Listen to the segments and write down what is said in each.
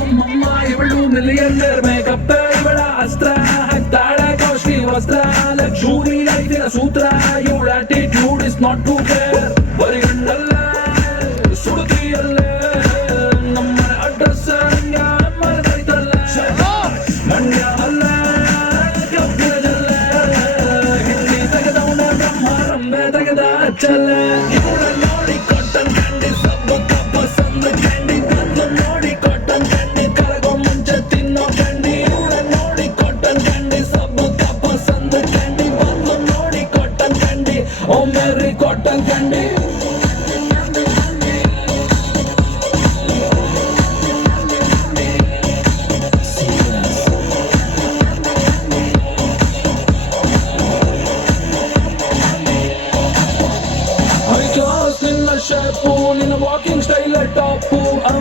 ಅಮ್ಮಮ್ಮ ಇವಳು ಮಿಲಿಯನ್ನರ್ ಮೇಕಪ್ ಇವಳ ಅಸ್ತ್ರ ಹಾಕ್ತಾಳೆ ಕಾಸ್ಟ್ಲಿ ವಸ್ತ್ರ ಲಕ್ಷೂರಿ ಲೈಫಿನ ಸೂತ್ರ ಇವಳ attitude is not to care ಬರೀ ಗಂಡಲ್ಲ ಸುಡುತ್ತಿಯಲ್ಲೇ ನಮ್ಮ ಅಡ್ರೆಸ್ ಮರೆತೈತಲ್ಲ ಮಂಡ್ಯ ಅಲ್ಲ ಕಬ್ಬಿನ ಜಲ್ಲ ಹಿಂದಿ ತೆಗೆದವನ ಬ್ರಹ್ಮಾರಂಭೆ ತೆಗೆದ ಅಚ್ಚಲ್ಲ ಇವಳ ನೋಡಿ ಕಾಟನ್ ಕ್ಯಾಂಡಿ ಸಬ್ಬ ಕಬ್ಬ ಸಂದ ಕ್ಯಾಂಡಿ ಬಂದು ನೋಡಿ ಕಾಟನ್ ಕ್ಯಾಂಡಿ ಕರಗೋ ಮುಂಚೆ ತಿನ್ನೋ ಕ್ಯಾಂಡಿ ಇವಳ ನೋಡಿ ಕಾಟನ್ ಕ್ಯಾಂಡಿ ಸಬ್ಬ ಕಬ್ಬ ಸಂದ ಕ್ಯಾಂಡಿ ಬಂದು ನೋಡಿ ಕಾಟನ್ ಕ್ಯಾಂಡಿ ಓ ಮೇರಿ ಕಾಟನ್ ಕ್ಯಾಂಡಿ ನಿನ್ನ ಶೇಪು ನಿನ್ನ ವಾಕಿಂಗ್ ಸ್ಟೈಲ್ ಟಾಪು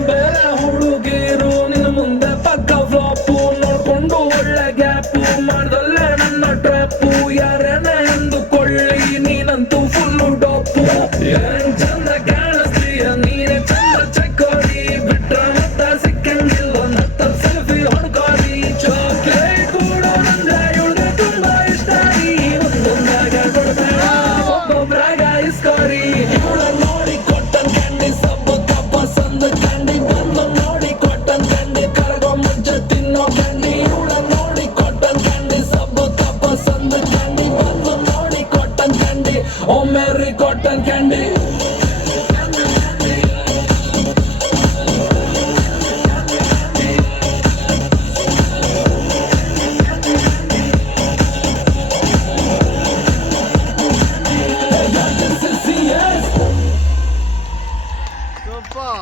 ಬೇರೆ ಹುಡುಗಿರು ನಿನ್ನ ಮುಂದೆ ಪಕ್ಕ ಫ್ಲಾಪು ನೋಡ್ಕೊಂಡು ಒಳ್ಳೆ ಗ್ಯಾಪು ಮಾಡ್ದಲ್ಲೇ ನನ್ನ ಟ್ರಾಪು ಯಾರೇನೆ ಎಂದುಕೊಳ್ಳಿ ನೀನಂತೂ ಫುಲ್ಲು ಡಾಪು ಏನ್ ಚಂದ ಕಾಣಿಸ್ತೀಯ ನೀನೆ ಚಂದ ಚಕ್ಕೋರಿ ಬಿಟ್ರ ಮತ್ತ ಸಿಕ್ಕಂಗಿಲ್ಲ ನತ್ತ ಸೆಲ್ಫಿ ಹೊಡ್ಕೋರಿ ಚಾಕ್ಲೇಟ್ ಕೂಡ ನಂದ್ರೆ ಇವಳಿಗೆ ತುಂಬಾ ಇಷ್ಟ ಒಂದೊಂದಾಗ ಕೊಡ್ಬೇಡ ಒಬ್ಬೊಬ್ರಾಗ ಇಸ್ಕೋರಿ ಇವಳ ನೋಡಿ ಕಾಟನ್ ಕ್ಯಾಂಡಿ ಸಬ್ಬ ಕಬ್ಬ ಸಂದ ಕ್ಯಾಂಡಿ ಬಂದು ನೋಡಿ ಕಾಟನ್ ಕ್ಯಾಂಡಿ ಕರಗೋ ಮುಂಚೆ ತಿನ್ನೋ ಕ್ಯಾಂಡಿ ಇವಳ ನೋಡಿ ಕಾಟನ್ ಕ್ಯಾಂಡಿ ಸಬ್ಬ ಕಬ್ಬ ಸಂದ ಕ್ಯಾಂಡಿ ಬಂದು ನೋಡಿ ಕಾಟನ್ ಕ್ಯಾಂಡಿ ಓ ಮೇರಿ ಕಾಟನ್ ಕ್ಯಾಂಡಿ